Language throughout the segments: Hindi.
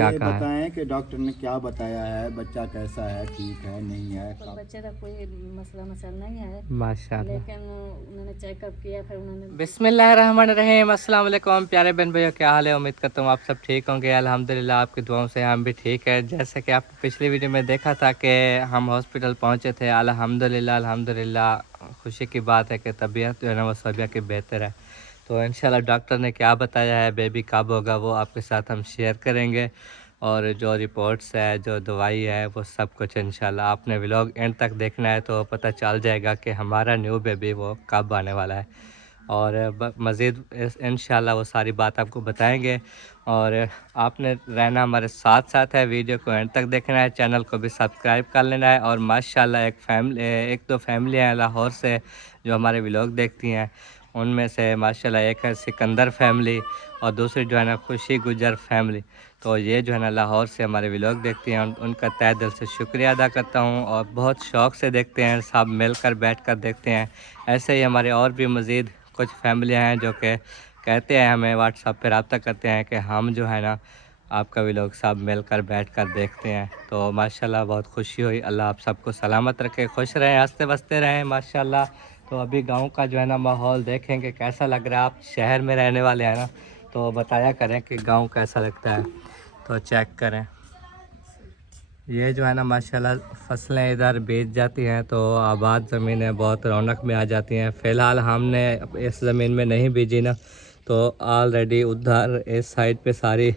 क्या ये कहा है? बताएं कि डॉक्टर ने क्या बताया है, बच्चा कैसा है, ठीक है नहीं है? तो बच्चे का कोई मसला नहीं है, माशाल्लाह। लेकिन उन्होंने चेकअप किया, फिर उन्होंने बिस्मिल्लाहिर्रहमानिर्रहीम। अस्सलाम वालेकुम प्यारे बहन भैया, क्या हाल है? उम्मीद करता हूँ आप सब ठीक होंगे। अल्हम्दुलिल्लाह आपकी दुआओं से हम भी ठीक है। जैसे कि आपने पिछली वीडियो में देखा था कि हम हॉस्पिटल पहुँचे थे। अल्हम्दुलिल्लाह खुशी की बात है कि तबीयत जो है ना वो सबिया की बेहतर है। तो इंशाल्लाह डॉक्टर ने क्या बताया है, बेबी कब होगा, वो आपके साथ हम शेयर करेंगे। और जो रिपोर्ट्स है, जो दवाई है, वो सब कुछ इंशाल्लाह आपने व्लॉग एंड तक देखना है तो पता चल जाएगा कि हमारा न्यू बेबी वो कब आने वाला है। और मज़ीद इंशाल्लाह वो सारी बात आपको बताएंगे। और आपने रहना हमारे साथ साथ है, वीडियो को एंड तक देखना है, चैनल को भी सब्सक्राइब कर लेना है। और माशाल्लाह एक दो फैमिली हैं लाहौर से जो हमारे व्लॉग देखती हैं। उनमें से माशाल्लाह एक है सिकंदर फैमिली और दूसरी जो है ना खुशी गुजर फैमिली। तो ये जो है ना लाहौर से हमारे व्लॉग देखती हैं। उनका तहे दिल से शुक्रिया अदा करता हूँ और बहुत शौक़ से देखते हैं, सब मिलकर बैठकर देखते हैं। ऐसे ही हमारे और भी मज़ीद कुछ फैमिलियाँ हैं जो कि कहते हैं, हमें व्हाट्सएप पर रब्ता करते हैं कि हम जो है ना आपका व्लॉग सब मिलकर बैठकर देखते हैं। तो माशाल्लाह बहुत खुशी हुई। अल्लाह आप सबको सलामत रखे, खुश रहें, हंसते बसते रहें माशाल्लाह। तो अभी गांव का जो है ना माहौल देखेंगे कैसा लग रहा है। आप शहर में रहने वाले हैं ना, तो बताया करें कि गांव कैसा लगता है। तो चेक करें, ये जो है ना माशाल्लाह फसलें इधर बेच जाती हैं तो आबाद ज़मीनें बहुत रौनक में आ जाती हैं। फ़िलहाल हमने इस ज़मीन में नहीं बीजी ना, तो ऑलरेडी उधर इस साइड पे सारी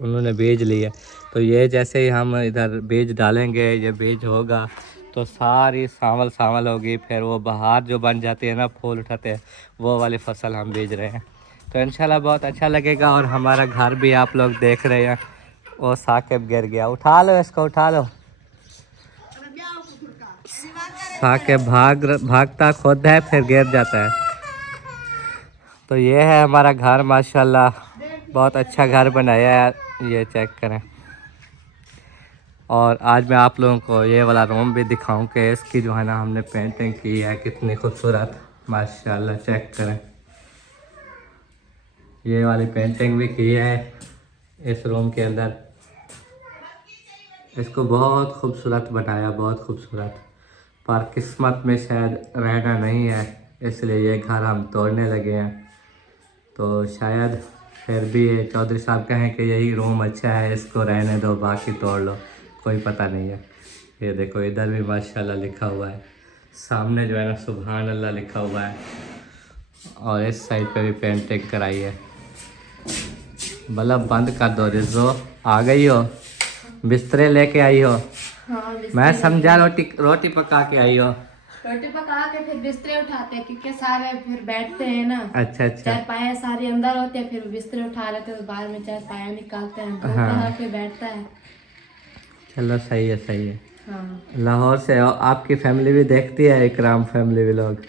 उन्होंने बीज ली है। तो ये जैसे ही हम इधर बीज डालेंगे, ये बीज होगा तो सारी सांवल सांवल होगी। फिर वो बहार जो बन जाती है ना, फूल उठाते हैं, वो वाली फ़सल हम बीज रहे हैं। तो इंशाल्लाह बहुत अच्छा लगेगा। और हमारा घर भी आप लोग देख रहे हैं, वो साकिब गिर गया, उठा लो इसको, उठा लो। साकिब भागता खुद है फिर गिर जाता है। तो ये है हमारा घर माशाल्लाह, बहुत अच्छा घर बनाया है, ये चेक करें। और आज मैं आप लोगों को ये वाला रूम भी दिखाऊं कि इसकी जो है ना हमने पेंटिंग की है कितनी खूबसूरत माशाल्लाह। चेक करें, ये वाली पेंटिंग भी की है इस रूम के अंदर। इसको बहुत खूबसूरत बनाया, बहुत खूबसूरत। पर किस्मत में शायद रहना नहीं है, इसलिए ये घर हम तोड़ने लगे हैं। तो शायद फिर भी ये चौधरी साहब कहें कि यही रूम अच्छा है, इसको रहने दो, बाकी तोड़ लो, कोई पता नहीं है। ये देखो इधर भी माशाल्लाह लिखा हुआ है, सामने जो है ना सुभान अल्लाह लिखा हुआ है। और इस साइड पे भी पेंटिंग कराई है। बल्ब बंद कर दो रिजो, आ गई हो? बिस्तरे लेके आई हो? हाँ, मैं समझा रोटी पका के आई हो। रोटी पका के फिर बिस्तरे उठाते हैं क्योंकि सारे फिर बैठते हैं ना। अच्छा अच्छा। चारपाया सारे अंदर होते हैं, फिर बिस्तरे उठा लेते हैं तो बाहर में चारपाया निकालते हैं, धूप हाँ। लगा के बैठता है। चलो सही है, सही है। हाँ। लाहौर से आपकी फैमिली भी देखती है इकराम फैमिली व्लॉग?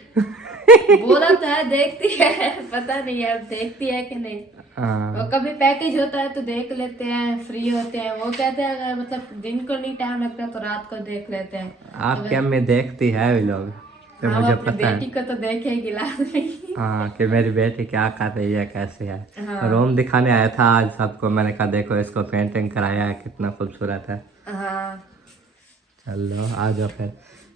बोला तो है देखती है, पता नहीं है अब देखती है कि नहीं। हाँ। वो कभी पैकेज होता है तो देख लेते हैं, फ्री होते हैं। वो कहते हैं अगर मतलब दिन को नहीं टाइम लगता तो रात को देख लेते हैं। आपकी अम्मी देखती है व्लॉग तो हाँ, मुझे अपनी पता बेटी है। को तो देखेगी लाजमी। हाँ कि मेरी बेटी क्या कर रही है, कैसे है। हाँ। रूम दिखाने आया था आज सबको, मैंने कहा देखो इसको पेंटिंग कराया है, कितना खूबसूरत है। हाँ। चलो आ जाओ फिर।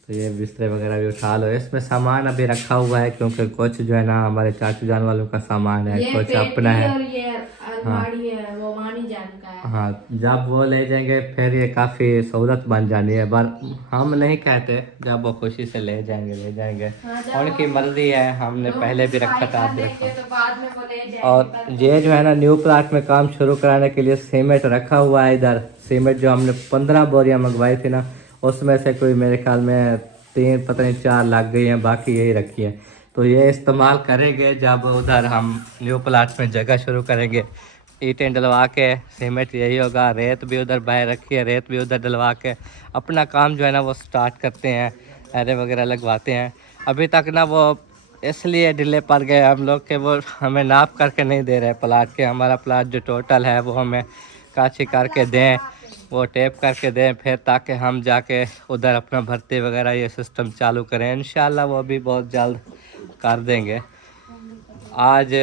तो ये बिस्तरे वगैरह भी उठा लो, इसमें सामान अभी रखा हुआ है क्योंकि कुछ जो है ना हमारे चाचू जान वालों का सामान है, ये कुछ अपना है। और ये अलमारी है, वो वाणी जान का है। हाँ, जब वो ले जाएंगे फिर ये काफ़ी सहूलत बन जानी है। पर हम नहीं कहते, जब वो खुशी से ले जाएंगे ले जाएंगे। हाँ, उनकी मर्जी है, हमने पहले भी रखा था, आप भी रखा। तो बाद में वो ले जाएंगे। और ये जो है ना न्यू प्लाट में काम शुरू कराने के लिए सीमेंट रखा हुआ है इधर। सीमेंट जो हमने 15 बोरियां मंगवाई थी ना, उसमें से कोई मेरे ख्याल में 3 पता नहीं 4 लग गई हैं, बाकी यही रखी है। तो ये इस्तेमाल करेंगे जब उधर हम न्यू प्लाट में जगह शुरू करेंगे। ईंटें डलवा के सीमेंट यही होगा, रेत भी उधर बाहर रखी है, रेत भी उधर डलवा के अपना काम जो है ना वो स्टार्ट करते हैं, एरे वगैरह लगवाते हैं। अभी तक ना वो इसलिए डिले पड़ गए हम लोग के वो हमें नाप करके नहीं दे रहे प्लाट के। हमारा प्लाट जो टोटल है वो हमें काची करके दें, वो टेप करके दें, फिर ताकि हम जाके उधर अपना भर्ती वगैरह ये सिस्टम चालू करें। इंशाल्लाह वो भी बहुत जल्द कर देंगे। आज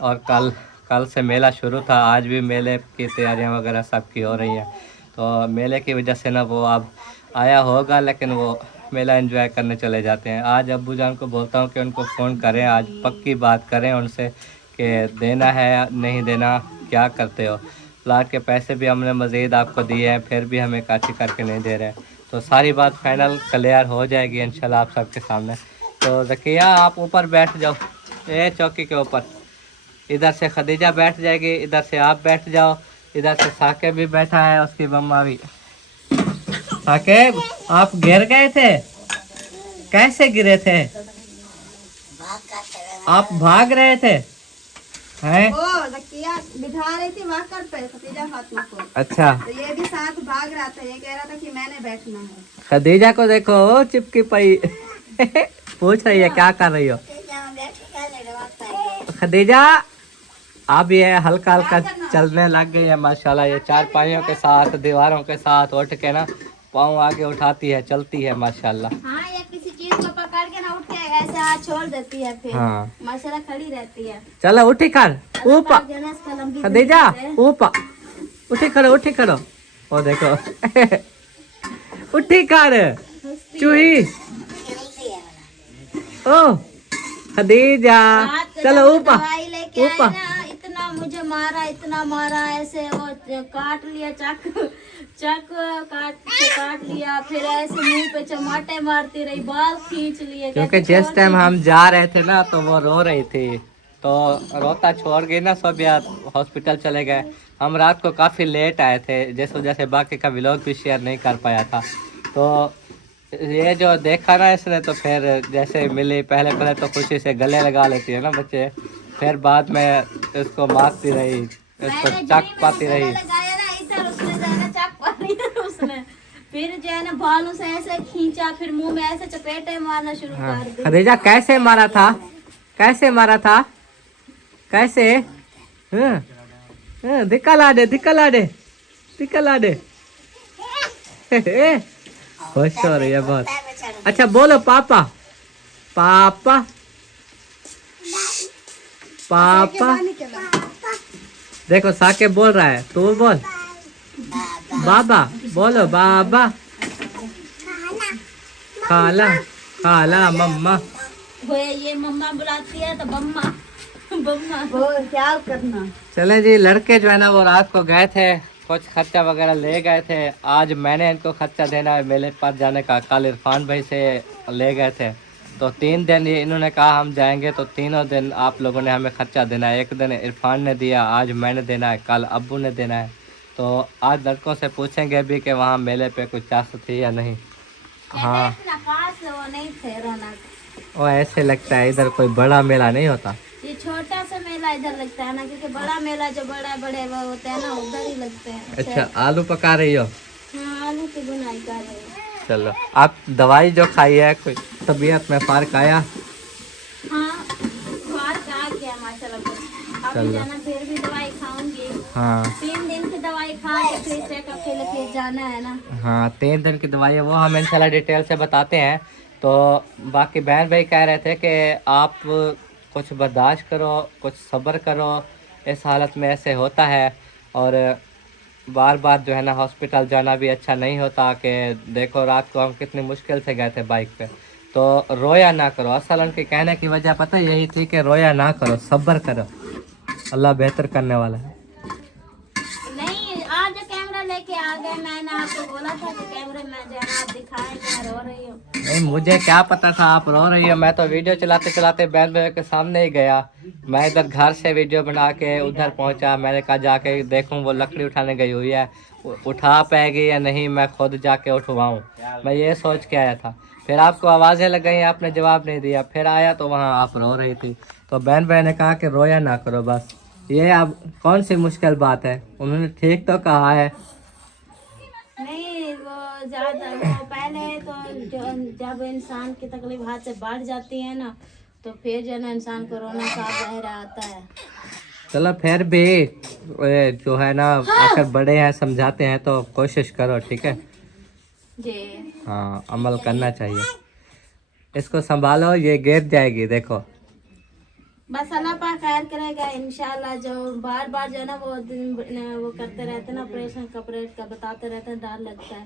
और कल कल से मेला शुरू था, आज भी मेले की तैयारियां वगैरह सब की हो रही हैं। तो मेले की वजह से ना वो अब आया होगा, लेकिन वो मेला एंजॉय करने चले जाते हैं। आज अब्बू जान को बोलता हूँ कि उनको फ़ोन करें, आज पक्की बात करें उनसे कि देना है या नहीं देना, क्या करते हो। प्लाट के पैसे भी हमने मज़ीद आपको दिए हैं, फिर भी हमें काटी करके नहीं दे रहे। तो सारी बात फाइनल क्लियर हो जाएगी इंशाल्लाह आप सबके सामने। तो ज़किया आप ऊपर बैठ जाओ, ये चौकी के ऊपर। इधर से खदीजा बैठ जाएगी, इधर से आप बैठ जाओ, इधर से साकिब भी बैठा है, उसकी मम्मा भी। साकिब आप गिर गए थे, कैसे गिरे थे? आप भाग रहे थे हैं? रकिया बिठा रही थी वाकर पे खदीजा फातिमा को। अच्छा, तो ये भी साथ भाग रहा था, ये कह रहा था कि मैंने बैठना है। खदीजा को देखो चिपकी पई पूछ रही है क्या कर रही हो खदीजा। अब ये हल्का हल्का चलने लग गई है माशाल्लाह। ये चारपाइयों के साथ, दीवारों के साथ उठ के ना पाँव आगे उठाती है, चलती है माशाल्लाह। हाँ, ये किसी चीज को पकड़ के ना उठ के ऐसे हाथ छोड़ देती है, फिर हाँ। माशाल्लाह खड़ी रहती है। चलो उठी कर ऊपर खदीजा, ऊपर उठी खड़ो, उठी खड़ो। ओ देखो उठी कर चूही। ओ खदीजा चलो ऊपर ऊपर। इतना मुझे मारा, इतना मारा, ऐसे वो काट लिया, काट लिया, फिर ऐसे मुंह पे चमाटे मारती रही, बाल खींच लिए। क्योंकि जिस टाइम हम जा रहे थे ना तो वो रो रही थी, तो रोता छोड़ गई ना, सब यार हॉस्पिटल चले गए। हम रात को काफ़ी लेट आए थे, जिस वजह से बाकी का व्लॉग भी शेयर नहीं कर पाया था। तो ये जो देखा ना इसने, तो फिर जैसे मिली पहले तो खुशी से गले लगा लेती है ना बच्चे, फिर बाद में इसको मारती रही, इसको चक पाती रही। उसने फिर जो है ना बालों से ऐसे खींचा, फिर मुंह में ऐसे चपेटे मारना शुरू कर दी। खदीजा कैसे मारा था, कैसे मारा था, कैसे? दिखला दे, दिखला दे, दिखला दे। खुश हो रही है बहुत। अच्छा बोलो पापा, पापा, पापा। देखो साके बोल रहा है, तू बोल बाबा, बोलो बाबा, खाला, खाला, मम्मा। वो ये मम्मा बुलाती है तो बम्मा बम्मा वो क्या करना। चले जी, लड़के जो है ना वो रात को गए थे, कुछ खर्चा वगैरह ले गए थे। आज मैंने इनको खर्चा देना है मेले पर जाने का, कल इरफान भाई से ले गए थे। तो 3 दिन ये इन्होंने कहा हम जाएंगे, तो तीनों दिन आप लोगों ने हमें खर्चा देना है। एक दिन इरफान ने दिया, आज मैंने देना है, कल अब्बू ने देना है। तो आज लड़कों से पूछेंगे भी कि वहाँ मेले पे कुछ चांस थी या नहीं। हाँ, वो नहीं थे रौनक, वो ऐसे लगता है इधर कोई बड़ा मेला नहीं होता। ये छोटा सा मेला इधर लगता है ना, क्योंकि बड़ा मेला जो बड़ा बड़े वो होते हैं ना उधर ही लगते हैं। अच्छा, आलू पका रही हो? हाँ, आलू की बुनाई कर रही हूँ। चलो, आप दवाई जो खाई है कोई तबीयत में फर्क आया? हाँ, फर्क आ गया माशाल्लाह। अभी चलो। जाना, फिर भी दवाई खाऊंगी। हाँ 3 दिन की दवाई खा के फिर चेकअप के लिए फिर जाना है ना। हाँ, 3 दिन की दवाई है, वो हम इंशाल्लाह डिटेल से बताते हैं। तो बाकी बहन भाई कह रहे थे कि आप कुछ बर्दाश्त करो, कुछ सब्र करो, इस हालत में ऐसे होता है। और बार बार जो है ना हॉस्पिटल जाना भी अच्छा नहीं होता। कि देखो रात को हम कितनी मुश्किल से गए थे बाइक पे, तो रोया ना करो। असल उनके कहने की वजह पता है यही थी कि रोया ना करो, सब्र करो, अल्लाह बेहतर करने वाला है। नहीं, आज जो कैमरा लेके आ गए, मैंने आपको बोला था कि कैमरे में जो है ना आप दिखाएं कि मैं रो रही हूँ। नहीं, मुझे क्या पता था आप रो रही हो। मैं तो वीडियो चलाते चलाते बहन भाई के सामने ही गया। मैं इधर घर से वीडियो बना के उधर पहुंचा। मैंने कहा जाके देखूं वो लकड़ी उठाने गई हुई है, उठा पाएगी या नहीं, मैं खुद जाके उठवाऊं, मैं ये सोच के आया था। फिर आपको आवाज़ें लगाई, आपने जवाब नहीं दिया। फिर आया तो वहाँ आप रो रही थी। तो बहन भाई ने कहा कि रोया ना करो बस। ये अब कौन सी मुश्किल बात है, उन्होंने ठीक तो कहा है। नहीं, वो ज्यादा वो पहले तो जब इंसान की तकलीफ हाथ से बढ़ जाती है ना, तो फिर जो है ना इंसान को रोना सा बहरा आता है। चलो फिर भी जो है ना अगर बड़े हैं समझाते हैं तो कोशिश करो, ठीक है जी। हाँ, अमल करना चाहिए। इसको संभालो, ये गिर जाएगी, देखो बस अल्लाह पाक खैर करेगा इंशाल्लाह। जो बार बार जो है ना वो वो करते रहते हैं ना, ऑपरेशन का बताते रहते हैं, डर लगता है।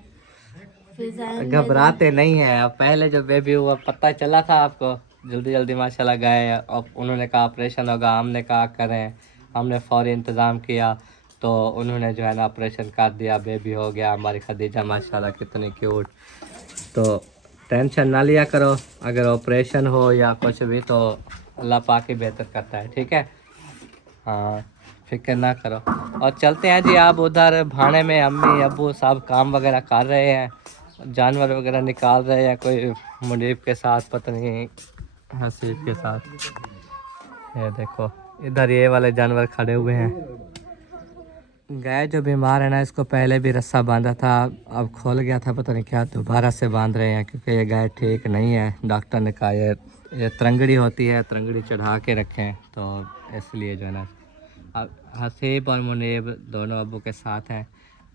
फिर घबराते नहीं हैं। अब पहले जो बेबी हुआ पता चला था आपको, जल्दी जल्दी माशाल्लाह गए, अब उन्होंने कहा ऑपरेशन होगा, हमने कहा करें, हमने फौरी इंतज़ाम किया, तो उन्होंने जो है ना ऑपरेशन कर दिया, बेबी हो गया। हमारी खदीजा माशाल्लाह कितनी क्यूट। तो टेंशन ना लिया करो, अगर ऑपरेशन हो या कुछ भी तो अल्लाह पाक ही बेहतर करता है, ठीक है। हाँ, फिक्र ना करो। और चलते हैं जी, आप उधर भाड़े में अम्मी अब्बू सब काम वगैरह कर रहे हैं, जानवर वगैरह निकाल रहे हैं, कोई मुनीब के साथ, पता नहीं हसीब के साथ। ये देखो इधर ये वाले जानवर खड़े हुए हैं। गाय जो बीमार है ना, इसको पहले भी रस्सा बांधा था, अब खोल गया था, पता नहीं क्या, दोबारा से बांध रहे हैं क्योंकि ये गाय ठीक नहीं है। डॉक्टर ने कहा ये तरंगड़ी होती है, तरंगड़ी चढ़ा के रखें, तो इसलिए जो है ना अब हसीब और मुनीब दोनों अब्बू के साथ हैं,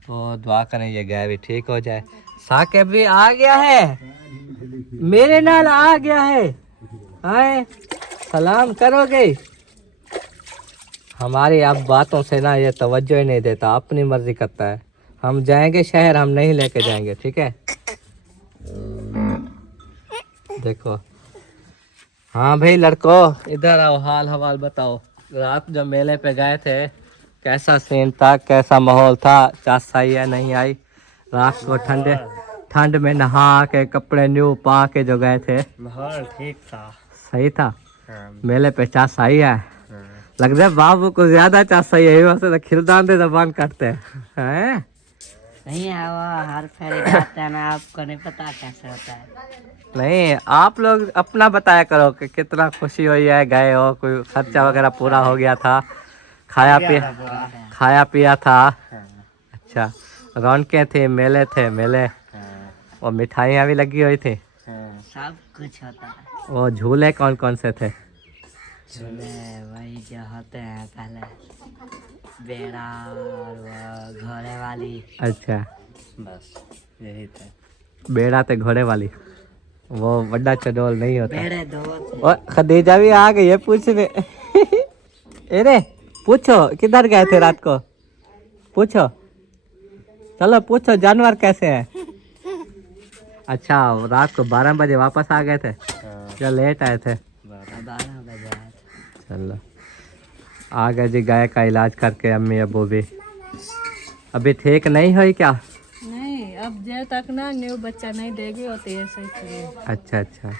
तो दुआ करें ये गाय भी ठीक हो जाए। साकिब भी आ गया है, मेरे नाल आ गया है, आए सलाम करोगे? हमारी अब बातों से ना ये तवज्जो ही नहीं देता, अपनी मर्जी करता है। हम जाएंगे शहर, हम नहीं लेके जाएंगे, ठीक है। देखो, हाँ भाई लड़कों इधर आओ, हाल हवाल बताओ। रात जब मेले पे गए थे कैसा सीन था, कैसा माहौल था? चाचा आई है नहीं आई? रात को ठंड में नहा के कपड़े न्यू पा के जो गए थे, माहौल ठीक था, सही था। हाँ। मेले पे चाचा आई है, लग रहा है बाबू को ज्यादा चाचा ही है, वैसे तो खिलदान दे जबान काटते हैं। नहीं है वो हर फेरी जाते हैं ना, आपको नहीं पता कैसे होता है। नहीं, आप लोग अपना बताया करो कि कितना खुशी हुई है, गए हो, कोई खर्चा वगैरह पूरा हो गया था, खाया पिया था। अच्छा, रौनकें थी, मेले थे, मेले और मिठाइयाँ भी लगी हुई थी, सब कुछ होता है। वो झूले कौन कौन से थे? झूले वही जो होते हैं पहले, बेड़ा और वो घोड़े वाली। अच्छा, बस यही थे। बेड़ा ते घोड़े वाली, वो बड़ा चडोल नहीं होता। बेड़े दो थे। और खदीजा भी आ गई है पूछने। अरे पूछो किधर गए थे रात को, पूछो, चलो पूछो जानवर कैसे हैं। अच्छा, रात को 12 बजे वापस आ गए थे या लेट आए थे? 12 बजे आए थे। चलो आ गए जी, गाय का इलाज करके अम्मी अबू भी। अभी ठीक नहीं हुई क्या? नहीं, अब जब तक ना न्यू बच्चा नहीं देगी होती है सही करिए। अच्छा अच्छा,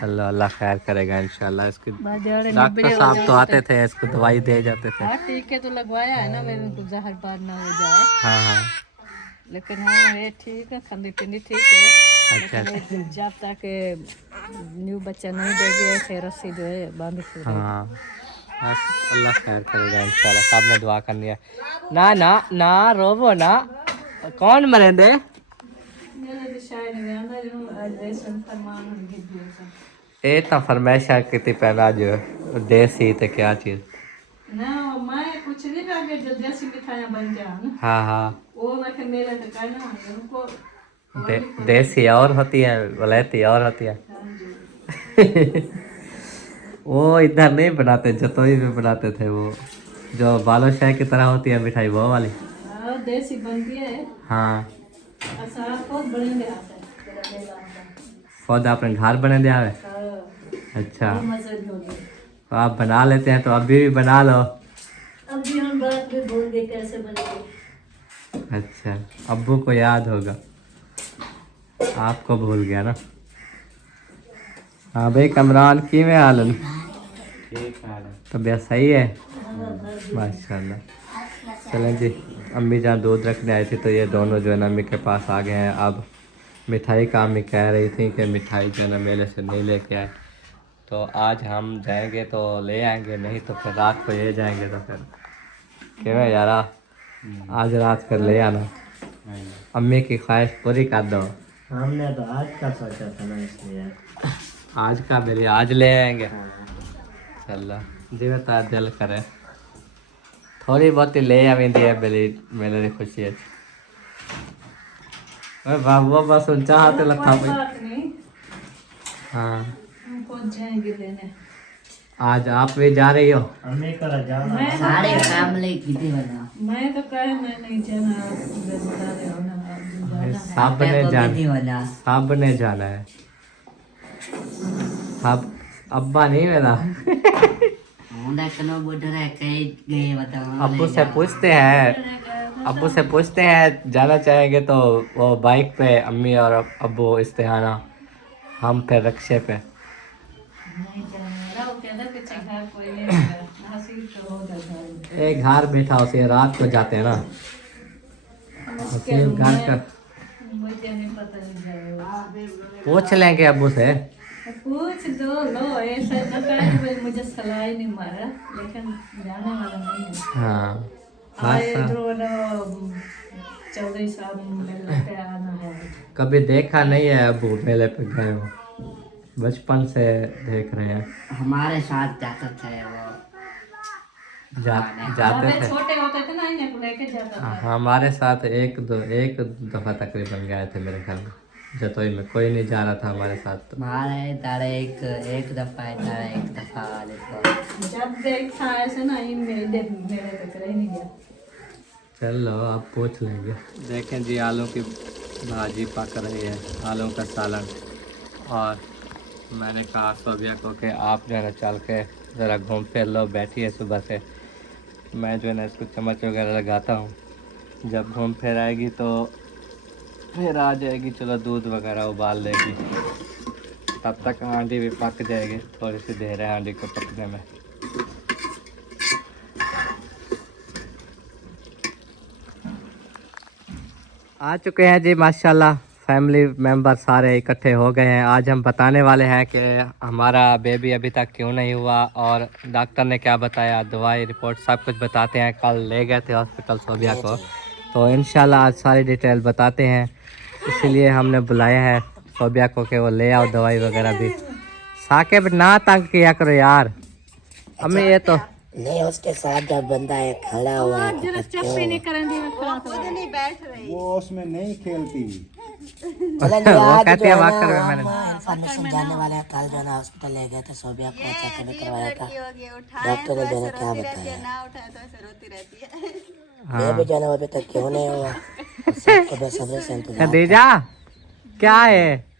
चलो अल्लाह खैर करेगा इंशाल्लाह। इसकी बस जड़े डॉक्टर साहब तो आते थे, इसको दवाई दे जाते थे। हाँ टीके तो लगवाया है ना, मेरे को जहर बार ना हो जाए, हाँ हाँ, लेकिन हाँ ये ठीक है, खंडी पिंडी ठीक है। अच्छा लेकिन जब तक न्यू बच्चा नहीं देगी ऐसे रस्सी जो है बांध के हाँ, बस अल्लाह खैर करेगा इंशाल्लाह। सब ने दुआ करनी है। ना ना ना रोवो ना, कौन मरेंदे? ये तो फरमाइश की पहला जो देसी थे क्या चीज ना, मैं कुछ नहीं लगे जो देसी मिठाइयाँ बन जाए, हाँ हाँ, वो मैं मेरे तो कहना उनको देसी और होती है, वलैती और होती है। वो इधर नहीं बनाते, जतोई में बनाते थे, वो जो बालूशाही की तरह होती है मिठाई, वो वाली। देसी बनती है। हाँ, अच्छा बहुत बढ़िया है, खुद अपने घर बने दिया है। अच्छा, मजे भी होगी। तो आप बना लेते हैं तो अभी भी बना लो। अभी हम बात में भूल गए कैसे बनेगी। अच्छा, अब्बू को याद होगा, आपको भूल गया ना। हाँ भाई कमरान की में हाल तबीयत सही है माशाल्लाह। चलें जी, अम्मी जान दूध रखने आई थी तो ये दोनों जो है ना अम्मी के पास आ गए हैं। अब मिठाई का अम्मी कह रही थी कि मिठाई जो है ना मेले से नहीं लेके आए, तो आज हम जाएंगे तो ले आएंगे, नहीं तो फिर रात को ये जाएंगे तो फिर क्यों यारा, आज रात फिर ले आना। अम्मी की ख्वाहिश पूरी कर दो। हमने तो आज का सोचा था ना, इसलिए आज का मेरी आज ले आएंगे। चलो जी बता दिल करे, थोड़ी बहुत ही ले आवेंदी है मेरी खुशी है। बाबू बस चाहते लखा भाई। बात नहीं, हाँ हम पहुंच जाएंगे लेने। आज आप भी जा रही हो? सारे फैमिली कितनी बना मैं तो कहे मैं नहीं जाना, आप बता रहे हो ना, आप जाना। सबने कितनी जाना, बना सबने जाना है। अब अब्बा नहीं मिला। मुंडा कनो बोल रहा है कहीं गए बताओ अब्बू से पूछते हैं, अब्बू से पूछते हैं जाना चाहेंगे तो वो बाइक पे अम्मी और अब्बू इस्तेहाना, हम फिर रक्शे पे। नहीं जाना, रहो कहते पीछे घर कोई नहीं है, हंसी तो होगा घर। एक घर बैठा उसे रात को जाते हैं ना, उसे घर का मुझे नहीं पता नहीं जाएगा। पूछ लेंगे अब्बू से। पूछ दो लो, ऐसा न कहे भाई मुझे सलाह ही नहीं मारा, लेकिन जाने वाला नहीं है। हाँ आए हाँ, इधर चौधरी साहब मिलने पे आना है। कभी देखा नहीं है अब्बू मेले पे गए हो, बचपन से देख रहे हैं। हमारे साथ जाता था वो जाते थे। छोटे होते थे ना, इन्हें को लेके जाता था। हमारे साथ एक दफा तकरीबन गए थे मेरे ख्याल में, जतोई में कोई नहीं जा रहा था हमारे साथ तो। हमारे तारे एक दफा है तारे एक दफा वाले को जब देखा ऐसे ना, इन मेरे पे करे नहीं गया। चलो आप पूछ लेंगे। देखें जी, आलू की भाजी पक रही है, आलू का सालन। और मैंने कहा सोबिया को कि आप जो है ना चल के ज़रा घूम फिर लो, बैठी है सुबह से। मैं जो है ना इसको चम्मच वगैरह लगाता हूँ, जब घूम फिर आएगी तो फिर आ जाएगी, चलो दूध वगैरह उबाल लेगी, तब तक हांडी भी पक जाएगी। थोड़ी सी देर है हांडी को पकने में। आ चुके हैं जी माशाल्लाह, फैमिली मेंबर सारे इकट्ठे हो गए हैं। आज हम बताने वाले हैं कि हमारा बेबी अभी तक क्यों नहीं हुआ और डॉक्टर ने क्या बताया, दवाई रिपोर्ट सब कुछ बताते हैं। कल ले गए थे हॉस्पिटल सोबिया को, तो इंशाल्लाह आज सारी डिटेल बताते हैं। इसीलिए हमने बुलाया है सोबिया को कि वो ले आओ दवाई वगैरह भी। साकिब ना तंग किया करो यार, हमें ये तो नहीं उसके साथ जब बंदा है खड़ा हुआ है वो उसमें नहीं खेलती। वो कहती है वाक कर मैंने। इन्फॉर्मेशन जानने वाले हैं। कल जो है ना हॉस्पिटल ले गए थे सोबिया को चेकअप करवाया था, डॉक्टर ने जो है क्या बताया बेबी जो है ना अभी तक क्यों नहीं हुआ, सबको बेसब्री से इंतजार। खदीजा क्या है,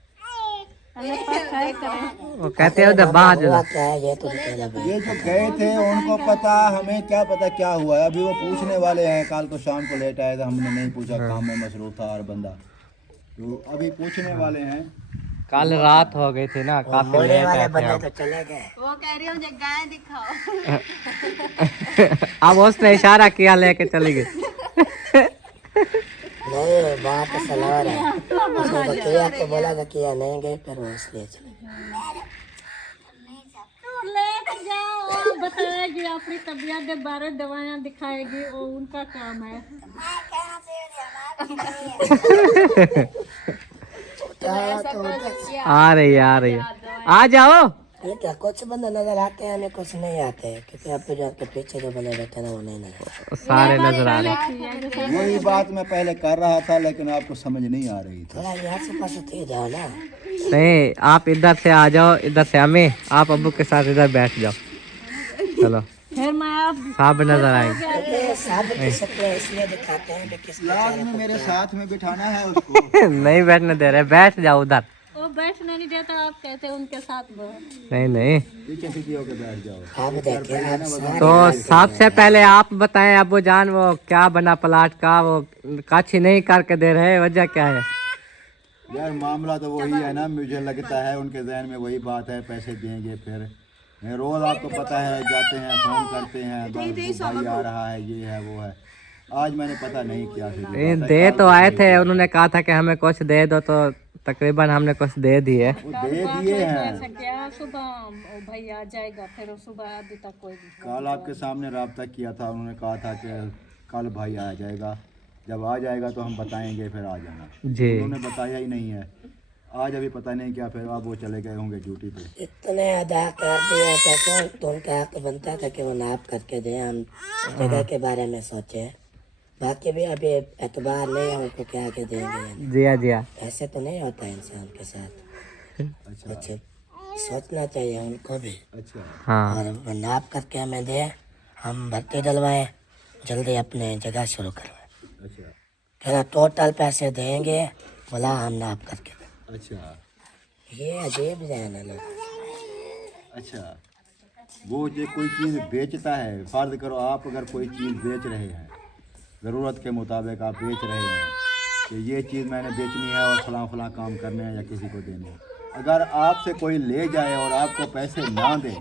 वो कहते हैं उधर बाहर हुआ क्या है ये तो डिटेल अभी। ये जो गए थे उनको पता, हमें क्या पता क्या हुआ है। अभी वो पूछने वाले हैं, कल को शाम को लेट आए तो हमने नहीं पूछा, काम में मसरूफ था और बंदा, तो अभी पूछने वाले हैं। कल रात हो गई थी ना, काफी लेट आए थे हम। तो चले गए। वो कह रही हूँ मुझे गाय दिखाओ। अब उसने इशारा किया लेके चली गई। नहीं बात तो सलाह है, उसने तो किया तो बोला था किया नहीं गए, फिर वो इसलिए चले गए। लेके जाओ, बताएगी अपनी तबीयत के बारे, दवाइयाँ दिखाएगी, वो उनका काम है। आ रही है, आ जाओ। ये क्या कुछ बंदा नजर आते हैं, हमें कुछ नहीं आते हैं, क्योंकि आप जो आपके पीछे जो बंदे बैठे ना वो नहीं नजर। सारे नजर आ रहे। वही बात मैं पहले कर रहा था, लेकिन आपको समझ नहीं आ रही थी। थोड़ा यहाँ से पास थे जाओ ना। नहीं आप इधर से आ जाओ, इधर से हमें, आप अब्बू के साथ इधर बैठ जाओ। चलो फिर मैं आप सब नजर आएंगे। ये साबित कर सकते हैं, इसलिए दिखाते हैं कि किस यार में मेरे साथ में बिठाना है उसको। नहीं बैठने दे रहे, बैठ जाओ उधर। वो बैठने नहीं देता, आप कहते हैं उनके साथ बैठ। नहीं नहीं, पीछे से होकर बैठ जाओ। आप देखिए आप सारे तो सबसे पहले आप बताएं अब्बू जान, वो क्या बना प्लाट का, वो काछी नहीं करके दे रहे, वजह क्या है? यार मामला तो वही है ना, मुझे लगता है उनके जहन में वही बात है, पैसे देंगे। फिर रोज आपको पता है जाते हैं, फोन करते हैं, भाई आ रहा है, ये है वो है। आज मैंने पता नहीं क्या नहीं, दे तो आए थे, उन्होंने कहा था कि हमें कुछ दे दो, तो तकरीबन हमने कुछ दे दिए। वो दे दिए हैं। क्या सुबह भाई आ जाएगा, फिर सुबह अभी तक कोई कल आपके सामने रब्ता किया था, उन्होंने कहा था कि कल भाई आ जाएगा, जब आ जाएगा तो हम बताएंगे, फिर आ जाना जी। उन्होंने बताया ही नहीं है। आज अभी पता नहीं क्या, फिर अब वो चले गए होंगे ड्यूटी पे। इतने अदा कर दिया था तो उनका हक बनता था कि वो नाप करके दे, हम जगह के बारे में सोचे। बाकी भी अभी एतबार नहीं है उनको क्या के देंगे। जिया जिया ऐसे तो नहीं होता है इंसान के साथ। कुछ सोचना चाहिए उनको भी। अच्छा हाँ और वो नाप करके हमें दे, हम भर्ती डलवाएं, जल्दी अपने जगह शुरू करवाएं। अच्छा कह रहा टोटल पैसे देंगे, बोला हम नाप करके दें। अच्छा ये अजीब जहन है लोग। अच्छा, वो जो कोई चीज़ बेचता है, फर्ज करो आप अगर कोई चीज़ बेच रहे हैं, ज़रूरत के मुताबिक आप बेच रहे हैं कि ये चीज़ मैंने बेचनी है और फलां फलां काम करने हैं या किसी को देने हैं, अगर आपसे कोई ले जाए और आपको पैसे ना दे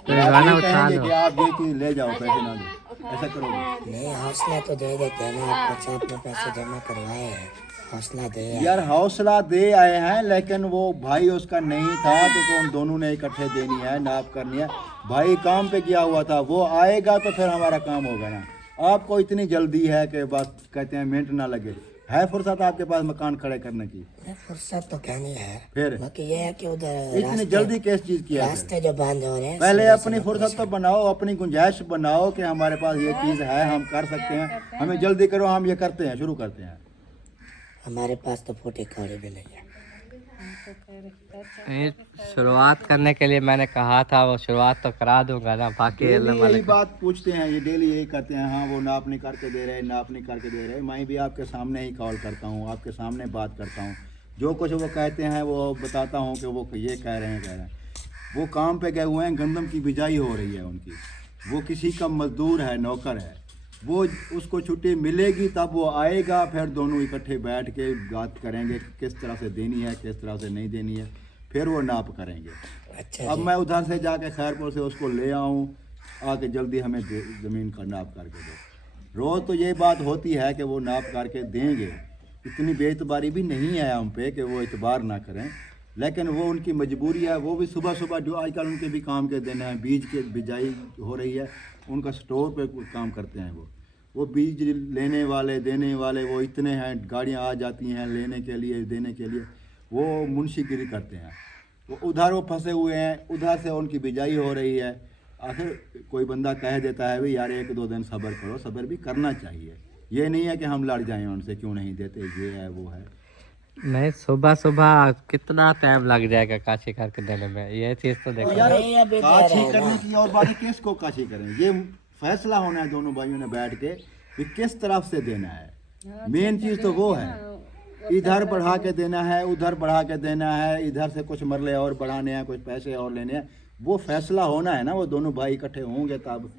तो आप ये कहेंगे कि आप ये चीज़ ले जाओ, पैसे ना दो, ऐसा करोगे? नहीं, हौसला तो दे देते हैं ना, आपको अपने पैसे जमा करवाए हैं, हौसला दे। यार हौसला दे आए हैं, लेकिन वो भाई उसका नहीं था तो उन दोनों ने इकट्ठे देनी है, नाप करनी है। भाई काम पे किया हुआ था, वो आएगा तो फिर हमारा काम होगा ना। आपको इतनी जल्दी है कि बस कहते हैं मिनट ना लगे, है फुर्सत आपके पास मकान खड़े करने की? फुर्सत तो कहनी है, फिर बाकी ये है कि उधर इतनी जल्दी किस चीज़ की है? रास्ते जो बंद हो रहे हैं, पहले अपनी फुर्सत तो बनाओ, अपनी गुंजाइश बनाओ कि हमारे पास ये चीज़ है, हम कर सकते हैं, हमें जल्दी करो, हम ये करते हैं, शुरू करते हैं। हमारे पास तो फूटी कौड़ी भी नहीं है। ये शुरुआत करने के लिए मैंने कहा था, वो शुरुआत तो करा दूंगा ना, बाकी अल्लाह यही मालिक। बात पूछते हैं, ये डेली यही करते हैं, हाँ वो नाप नहीं करके दे रहे, नाप नहीं करके दे रहे। मैं भी आपके सामने ही कॉल करता हूँ, आपके सामने बात करता हूँ, जो कुछ वो कहते हैं वो बताता हूँ कि वो ये कह रहे हैं। वो काम पे गए हुए हैं, गंदम की बिजाई हो रही है उनकी, वो किसी का मजदूर है, नौकर है, वो उसको छुट्टी मिलेगी तब वो आएगा, फिर दोनों इकट्ठे बैठ के बात करेंगे कि किस तरह से देनी है, किस तरह से नहीं देनी है, फिर वो नाप करेंगे। अच्छा अब मैं उधर से जाके खैरपुर से उसको ले आऊँ, आके जल्दी हमें ज़मीन का नाप करके दो। रोज़ तो ये बात होती है कि वो नाप करके देंगे, इतनी बेइतबारी भी नहीं है हम पे कि वो इतबार ना करें, लेकिन वो उनकी मजबूरी है। वो भी सुबह सुबह जो आजकल उनके भी काम के दिन हैं, बीज के बिजाई हो रही है, उनका स्टोर पे काम करते हैं। वो बीज लेने वाले देने वाले वो इतने हैं, गाड़ियाँ आ जाती हैं लेने के लिए देने के लिए, वो मुंशीगिरी करते हैं। वो उधर वो फंसे हुए हैं, उधर से उनकी बिजाई हो रही है। आखिर कोई बंदा कह देता है भाई यार 1-2 दिन सब्र करो, सब्र भी करना चाहिए। ये नहीं है कि हम लड़ जाएं उनसे, क्यों नहीं देते, ये है वो है। नहीं, सुबह सुबह कितना टाइम लग जाएगा काशी करके देने में, ये चीज़ तो देखो। यार नहीं, अभी काशी करने की और बात, किसको काशी करें, ये फैसला होना है दोनों भाइयों ने बैठ के कि किस तरफ से देना है। मेन चीज़ तो वो है, इधर बढ़ा के देना है, उधर बढ़ा के देना है, इधर से कुछ मरले और बढ़ाने हैं, कुछ पैसे और लेने हैं, वो फैसला होना है ना। वो दोनों भाई इकट्ठे होंगे तब।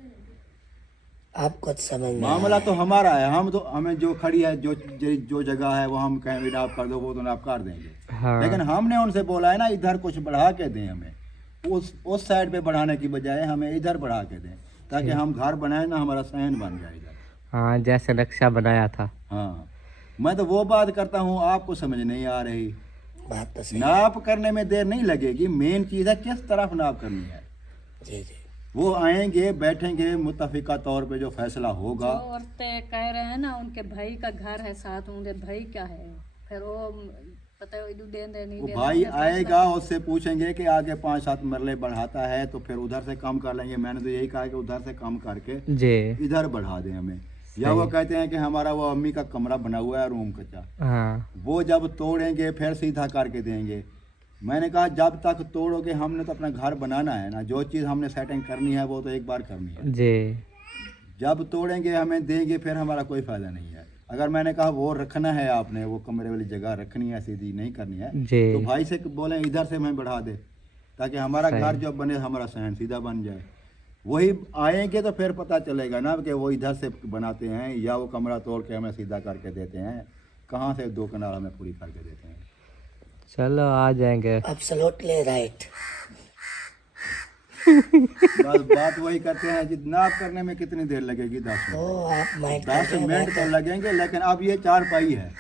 आप कुछ समझ नहीं मामला तो हमारा है, हम तो हमें जो खड़ी है, जो जगह है वो हम कहें भी नाप कर दो, वो तो नाप कर देंगे। हाँ। लेकिन हमने उनसे बोला है ना इधर कुछ बढ़ा के दें, हमें उस साइड पे बढ़ाने की बजाय हमें इधर बढ़ा के दें, ताकि हम घर बनाए ना, हमारा सहन बन जाए इधर। हाँ, जैसे नक्शा बनाया था। हाँ, मैं तो वो बात करता हूँ, आपको समझ नहीं आ रही। बात तो सही। नाप करने में देर नहीं लगेगी, मेन चीज़ है किस तरफ नाप करनी है। जी जी, वो आएंगे, बैठेंगे, मुत्तफिका तौर पे जो फैसला होगा। जो औरतें कह रहे हैं ना उनके भाई का घर है साथ, उनके भाई क्या है, फिर वो पता है दे नहीं वो दे भाई आएगा, उससे पूछेंगे कि आगे 5-7 मरले बढ़ाता है तो फिर उधर से कम कर लेंगे। मैंने तो यही कहा कि उधर से कम करके जी। इधर बढ़ा दें हमें। या वो कहते हैं कि हमारा वो अम्मी का कमरा बना हुआ है, रूम कच्चा, हाँ वो जब तोड़ेंगे फिर सीधा करके देंगे। मैंने कहा जब तक तोड़ोगे, हमने तो अपना घर बनाना है ना, जो चीज़ हमने सेटिंग करनी है वो तो एक बार करनी है। जी। जब तोड़ेंगे हमें देंगे, फिर हमारा कोई फ़ायदा नहीं है। अगर मैंने कहा वो रखना है, आपने वो कमरे वाली जगह रखनी है, सीधी नहीं करनी है, जी। तो भाई से बोलें इधर से हमें बढ़ा दे, ताकि हमारा घर जब बने हमारा सहन सीधा बन जाए। वही आएंगे तो फिर पता चलेगा ना कि वो इधर से बनाते हैं या वो कमरा तोड़ के हमें सीधा करके देते हैं, कहाँ से 2 कनाल हमें पूरी करके देते हैं। चलो आ जाएंगे। Absolutely right. बस बात वही करते हैं, जितना करने में कितनी देर लगेगी? 10 तो मिनट। आप माइंड 10 मिनट तो लगेंगे, लेकिन अब ये 4 पाई है,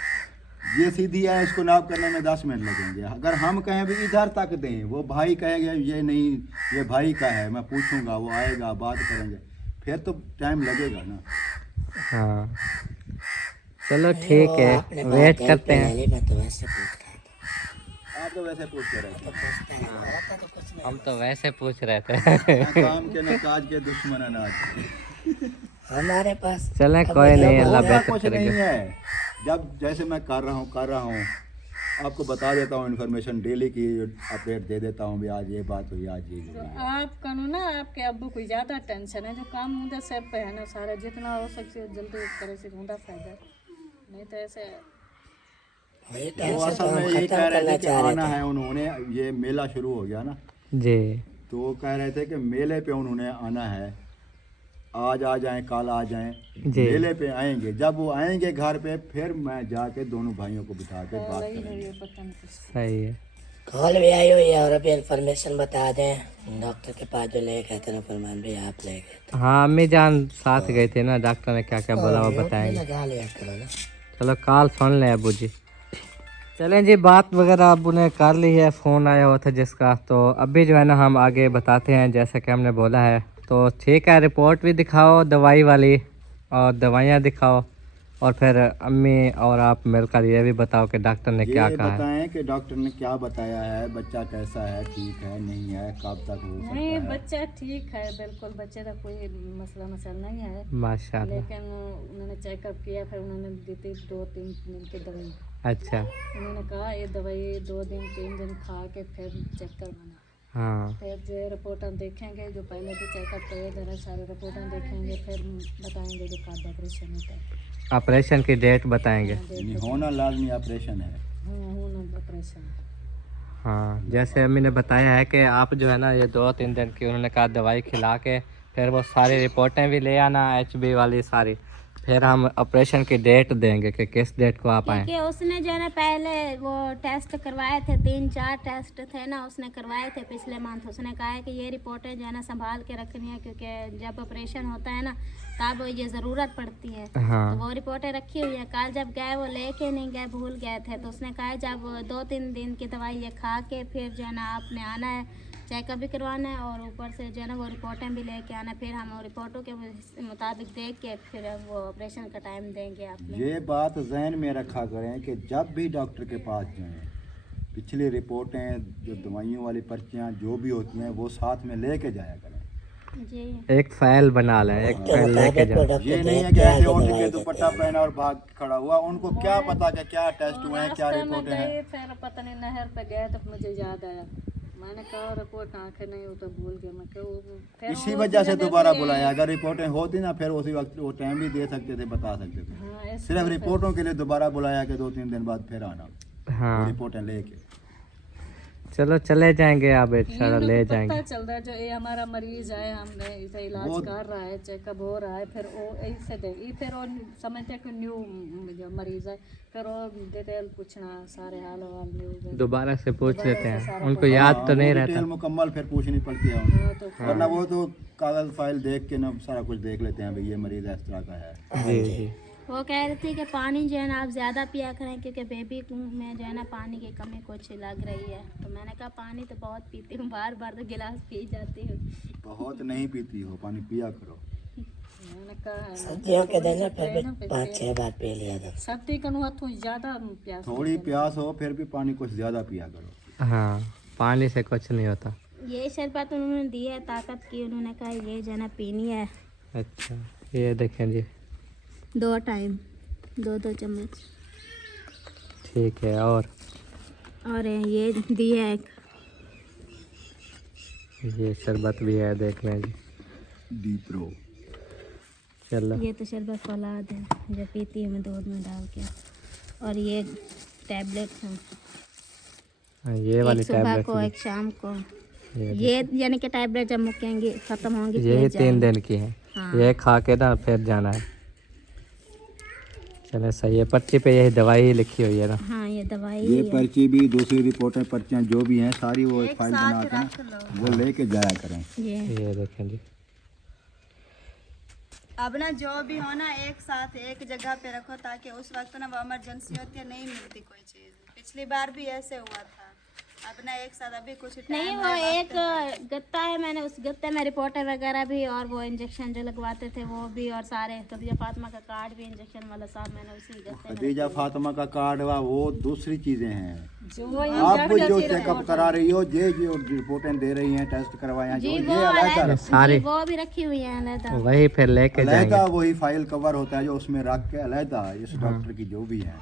ये सीधी है, इसको नाप करने में 10 मिनट लगेंगे। अगर हम कहें भी इधर तक दें, वो भाई कहेंगे ये नहीं, ये भाई का है, मैं पूछूंगा, वो आएगा, बात करेंगे, फिर तो टाइम लगेगा ना। हाँ चलो ठीक है, वेट करते हैं। मैं तो वैसे पूछ रहा था। आप तो वैसे पूछते रहे, तो पूछता है, होता तो कुछ नहीं। हम तो वैसे पूछ रहे थे। ना काम के न काज के दुश्मन अनाज। हमारे पास चलें, कोई नहीं, अल्लाह होगा बेहतर कुछ नहीं करेगा। है। जब जैसे मैं कर रहा हूँ आपको बता देता हूँ इन्फॉर्मेशन डेली की अपडेट दे देता हूँ भी आज ये बात हुई, आज ये हुई है। आप कनो ना आपके अब्बू को ज़्यादा टेंशन है, जो काम मुझे सर पे है ना सारा, जितना हो सके जल्दी करे से ढूंढा फायदा, नहीं तो ऐसे वही वो टेंशन असल तो में हम यही खत्म कह रहे करना थे कि चाह रहे आना थे। है उन्होंने, ये मेला शुरू हो गया ना, जी तो वो कह रहे थे कि मेले पे उन्होंने आना है, आज आ जाएं कल आ जाएं, जी। मेले पे आएंगे। जब वो आएंगे घर पे फिर मैं जाके दोनों भाइयों को बिठा के बात करेंगे। पता नहीं कुछ। सही है। कॉल भी आई हुई है और अभी इन्फॉर्मेशन बता दें, डॉक्टर के पास जो ले गए थे ना फरमान भाई, आप ले गए थे। हाँ अम्मी जान साथ गए थे ना, डॉक्टर ने क्या क्या बोला वो बताएंगे। लगा लिया करो ना। चलो कॉल सुन लें अबू जी। चलें जी, बात वगैरह अबू ने कर ली है, फ़ोन आया हुआ था जिसका, तो अभी जो है ना हम आगे बताते हैं जैसा कि हमने बोला है। तो ठीक है, रिपोर्ट भी दिखाओ दवाई वाली और दवाइयाँ दिखाओ, और फिर अम्मी और आप मिलकर ये भी बताओ कि डॉक्टर ने क्या ये कहा है। बताएं कि डॉक्टर ने क्या बताया है, बच्चा कैसा है, ठीक है नहीं है, कब तक हो सकता नहीं है। बच्चा ठीक है बिल्कुल, बच्चे का कोई मसला नहीं है, माशाल्लाह। लेकिन उन्होंने चेकअप किया, फिर उन्होंने दी थी 2-3 दिन की दवाई। अच्छा। उन्होंने कहा ये दवाई 2 दिन 3 दिन खा के फिर चेक करवाना, हाँ फिर जो रिपोर्ट देखेंगे, जो पहले भी चेकअप करे जरा सारे रिपोर्ट देखेंगे, फिर बताएंगे जो कब ऑपरेशन होता है। ऑपरेशन की डेट बताएंगे। यानी होना लाजमी ऑपरेशन है। हाँ ऑपरेशन। हाँ जैसे अम्मी ने बताया है कि आप जो है ना ये 2-3 दिन की उन्होंने कहा दवाई खिला के फिर वो सारी रिपोर्टें भी ले आना, HB वाली सारी, फिर हम ऑपरेशन की डेट देंगे कि किस डेट को आप आएँ। क्योंकि उसने जो है ना पहले वो टेस्ट करवाए थे, 3-4 टेस्ट थे ना उसने करवाए थे पिछले मंथ। उसने कहा है कि ये रिपोर्टें जो है ना संभाल के रखनी है, क्योंकि जब ऑपरेशन होता है ना तब ये ज़रूरत पड़ती है। हाँ तो वो रिपोर्टें रखी हुई हैं। कल जब गए वो लेके नहीं गए, भूल गए थे, तो उसने कहा है जब 2-3 दिन की दवाई ये खा के फिर जो है ना आपने आना है, चेकअप भी करवाना है और ऊपर से जो है ना वो रिपोर्टें भी लेके आना है। फिर हम वो रिपोर्टों के मुताबिक देख के फिर वो ऑपरेशन का टाइम देंगे आपको। ये बात जहन में रखा करें कि जब भी डॉक्टर के पास जाएं, पिछली रिपोर्टें, जो दवाइयों वाली पर्चियाँ जो भी होती हैं वो साथ में लेके जाया करें। जी एक फाइल बना लें, एक के फाइल लेके मुताबिक जाओ। ये नहीं है कि ऐसे उठ के दुपट्टा पहना और भाग खड़ा हुआ, उनको क्या पता कि क्या टेस्ट हुए हैं, क्या रास्ते में रिपोर्टें हैं। गए, फिर पता नहीं नहर पे गए तो मुझे याद आया, मैंने कहा रिपोर्ट आंखें नहीं हो तो भूल गया मैं फिर इसी वजह से दोबारा बुलाया। अगर रिपोर्टें होती ना फिर उसी वक्त वो टाइम भी दे सकते थे, बता सकते थे। हाँ, ऐसे सिर्फ रिपोर्टों के लिए दोबारा बुलाया कि 2-3 दिन बाद फिर आना, वो हाँ रिपोर्टें लेके। चलो चले जाएंगे, आप इंशाल्लाह ले पता जाएंगे। चल रहा है जो ये हमारा मरीज है, हमने इसे इलाज कर रहा है, चेकअप हो रहा है, फिर वो ऐसे दे फिर वो समझते हैं कि न्यू जो मरीज है, फिर वो डिटेल पूछना, सारे हाल न्यू दोबारा से पूछ लेते हैं, उनको याद तो नहीं रहता। डिटेल मुकम्मल फिर पूछनी पड़ती है उनको, तो वरना वो तो कागज फाइल देख के ना सारा कुछ देख लेते हैं भाई ये मरीज इस तरह का है। जी जी। वो कह रही थी कि पानी जो है ना आप ज़्यादा पिया करें, क्योंकि बेबी में जो है ना पानी की कमी कुछ लग रही है। तो मैंने कहा पानी तो बहुत पीती हूँ, बार बार तो गिलास पी जाती हूँ। बहुत नहीं पीती हो, पानी पिया करो। मैंने कहा है सर्दियों के दिन फिर 5-6 बार पी लिया था। सर्दी का नुआ तो ज़्यादा प्यास थोड़ी प्यास हो फिर भी पानी कुछ ज़्यादा पिया करो। हाँ पानी से कुछ नहीं होता। ये शरबत उन्होंने दी है ताकत की, उन्होंने कहा ये जो है ना पीनी है अच्छा ये देखें जी, 2 टाइम 2-2 चम्मच। ठीक है। और ये दी है एक, ये शरबत भी है, देख लें जी। डीप्रो चलो ये तो शरबत फौलाद है जो पीती है मैं दूध में डाल के। और ये टैबलेट है, हाँ, ये वाली एक सुबह टैबलेट को एक शाम को। ये ये यानी कि टैबलेट जब मुकेंगी ख़त्म होंगी यही फिर 3 दिन की है। हाँ। ये खा के ना फिर जाना है। चले सही है, पर्ची पे यही दवाई ही लिखी हुई है ना। हाँ ये दवाई ये है। पर्ची भी, दूसरी रिपोर्टें, पर्चियाँ जो भी हैं सारी वो एक फाइल बना के ना वो लेके जाया करें। ये देखें जी। अब ना जो भी हो ना एक साथ एक जगह पे रखो, ताकि उस वक्त ना वो इमरजेंसी होती है, नहीं मिलती कोई चीज़। पिछली बार भी ऐसे हुआ था। अब ना एक साथ अभी कुछ नहीं टाइम वो एक गत्ता है, मैंने उस गत्ते में रिपोर्टें वगैरह भी और वो इंजेक्शन जो लगवाते थे वो भी, और सारे खदीजा फातिमा का कार्ड भी इंजेक्शन वाला साहब मैंने उसी गत्ते में। खदीजा फातिमा का कार्ड हुआ वो दूसरी चीज़ें हैं। जो आप जो चेकअप करा रही हो, ये जो रिपोर्टें दे रही हैं, टेस्ट करवाए जो, जी ये वो अलग अलग, सारी जी, वो भी रखी हुई है अलग। वही फिर लेके जाएंगे। अलहदा वही फाइल कवर होता है जो उसमें रख के अलहदा इस डॉक्टर की जो भी है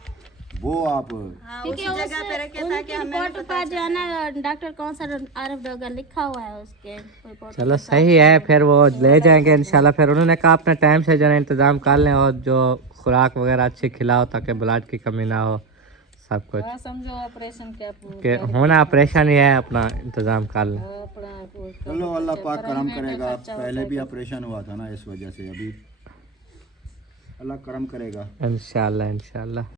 वो आप हाँ उसी जगह पे रखे ताकि हमें रिपोर्ट पर जो है ना डॉक्टर कौन सा आरफ डोगर लिखा हुआ है उसके रिपोर्ट। चलो सही है, फिर वो ले जाएंगे इंशाल्लाह। फिर उन्होंने कहा अपने टाइम से जो है इंतज़ाम कर लें और जो खुराक वगैरह अच्छी खिलाओ ताकि ब्लड की कमी ना हो, सब कुछ हाँ, समझो ऑपरेशन क्या के होना ऑपरेशन ही है, अपना इंतज़ाम कर लें। अपना चलो अल्लाह पाक करम करेगा। पहले भी ऑपरेशन हुआ था ना, इस वजह से अभी अल्लाह करम करेगा इंशाल्लाह इंशाल्लाह।